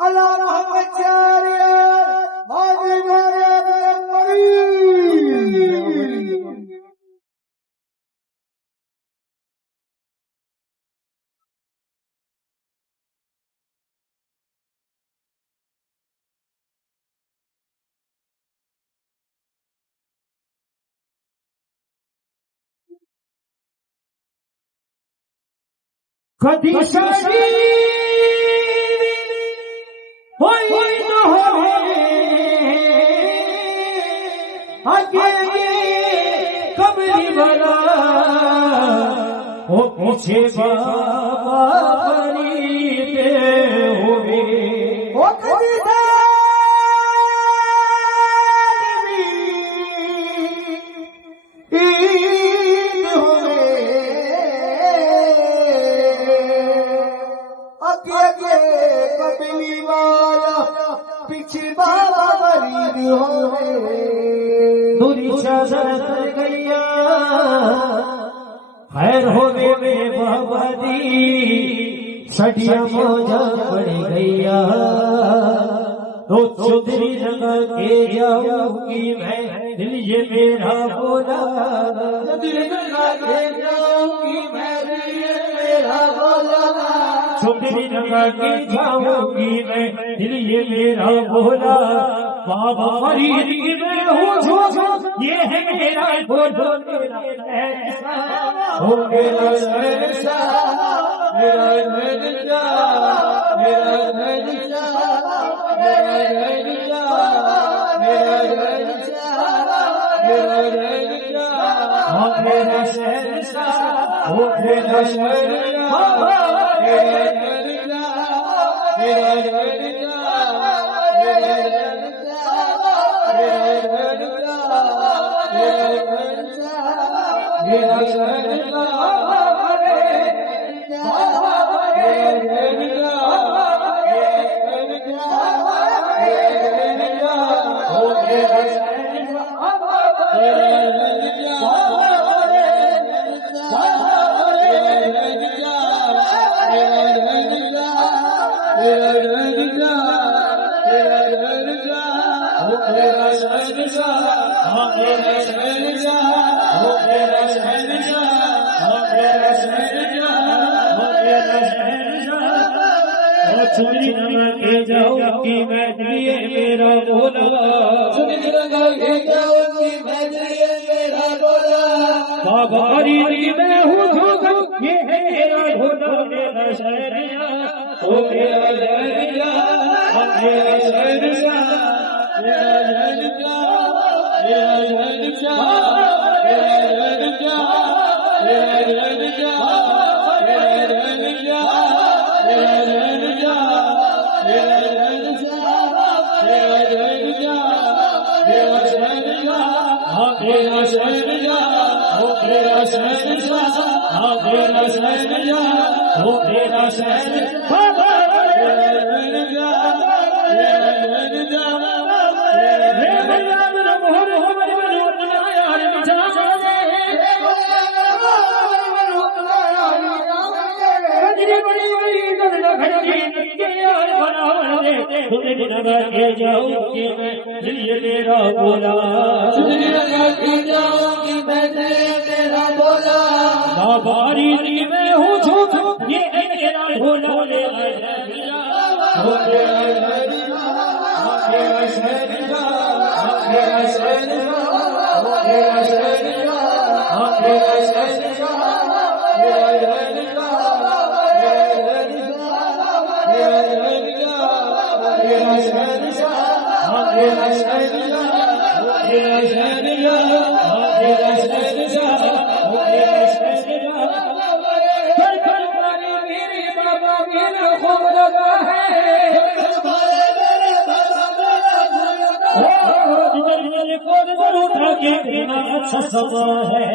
اللہ محمد چاریار ماضی گھرے بلمری کدی شادی ہوئی تو آگے قبری والا وہ پیچھے بابا خریدے ہوئے وہ کدی پیچھے بابا غریب ہوئے دوری چادر کر گیا خیر ہوئے میرے بابا دی سٹیا موجہ پڑ گیا تو چودری لگا کے جاؤں گی میں دل یہ میرا بولا چودری لگا کے جاؤں گی میں دل یہ میرا بولا چودری لگا کے جاؤں گی میں دل یہ میرا بولا بابا فرید کی میں ہوں یہ ہے میرا بولا ہو میرا شہنشاہ میرا شہنشاہ میرا شہنشاہ میرا شہنشاہ میرا شہنشاہ ہو میرا شہنشاہ چوری لگا کے جاؤں گی میں دلیے میرا بولا چوری لگا کے جاؤں گی میں دلیے میرا بولا بابا غریب میں ہوں یہ ہے میرا بولا میرا شہنشاہ او میرا شہنشاہ میرا شہنشاہ میرا شہنشاہ میرا شہنشاہ جاؤں گی میں دلیے میرا بولا جاؤں گی میں دلیے میرا بولا بابا غریب میں ہوں یہ ہے میرا بولا میرا شہنشاہ میرا شہنشاہ میرا شہنشاہ میرا شہنشاہ میرا شہنشاہ اچھا سما ہے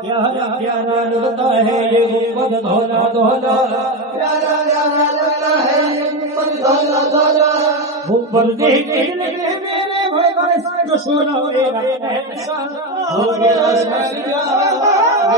پیارا پیارا لگتا ہے یہ گنبد دھولا دھولا پیارا پیارا لگتا ہے یہ گنبد دھولا دھولا گنبد دیکھنے میرے بھائی بھائی جو سونا میرا شہنشاہ میرا شہنشاہ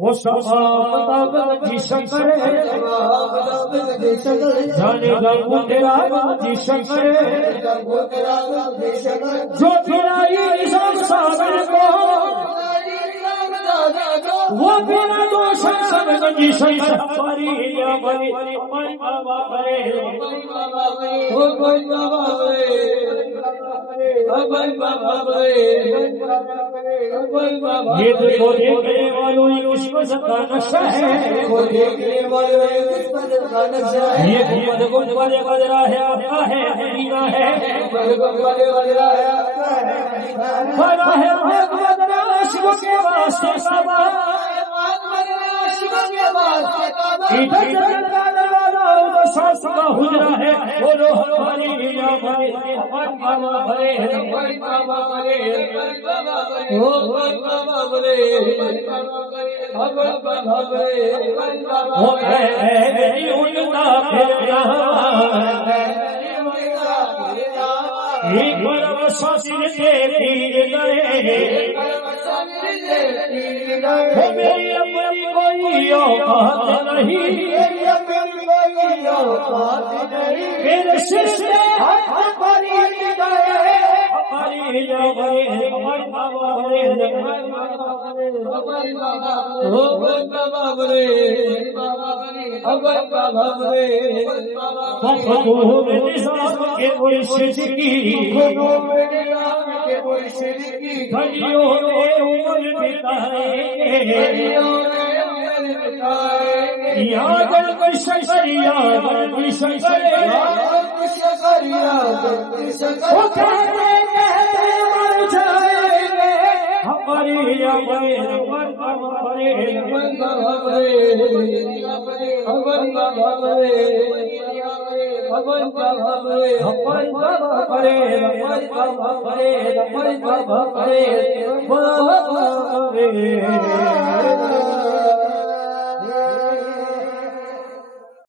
وہ جی شکر جانے گا تیرا جی شکر جو تیرا وہ تیرا تو شکر جی شکر ہماری یہ دیکھو دیکھنے والوں اس کو سکا نقشہ ہے، یہ گنبد گنبد بدرا ہے آتا ہے مدینہ ہے، بدرا ہے بدرا عشق کے واسطے سبا، ادھر جنت کا دروازہ ادھر ساس کا حجرا ہے، بولو ہماری یا بھائی بابا بھرے بابا بھرے میری اپنی کوئی اوقات نہیں، میرے سر سے ہماری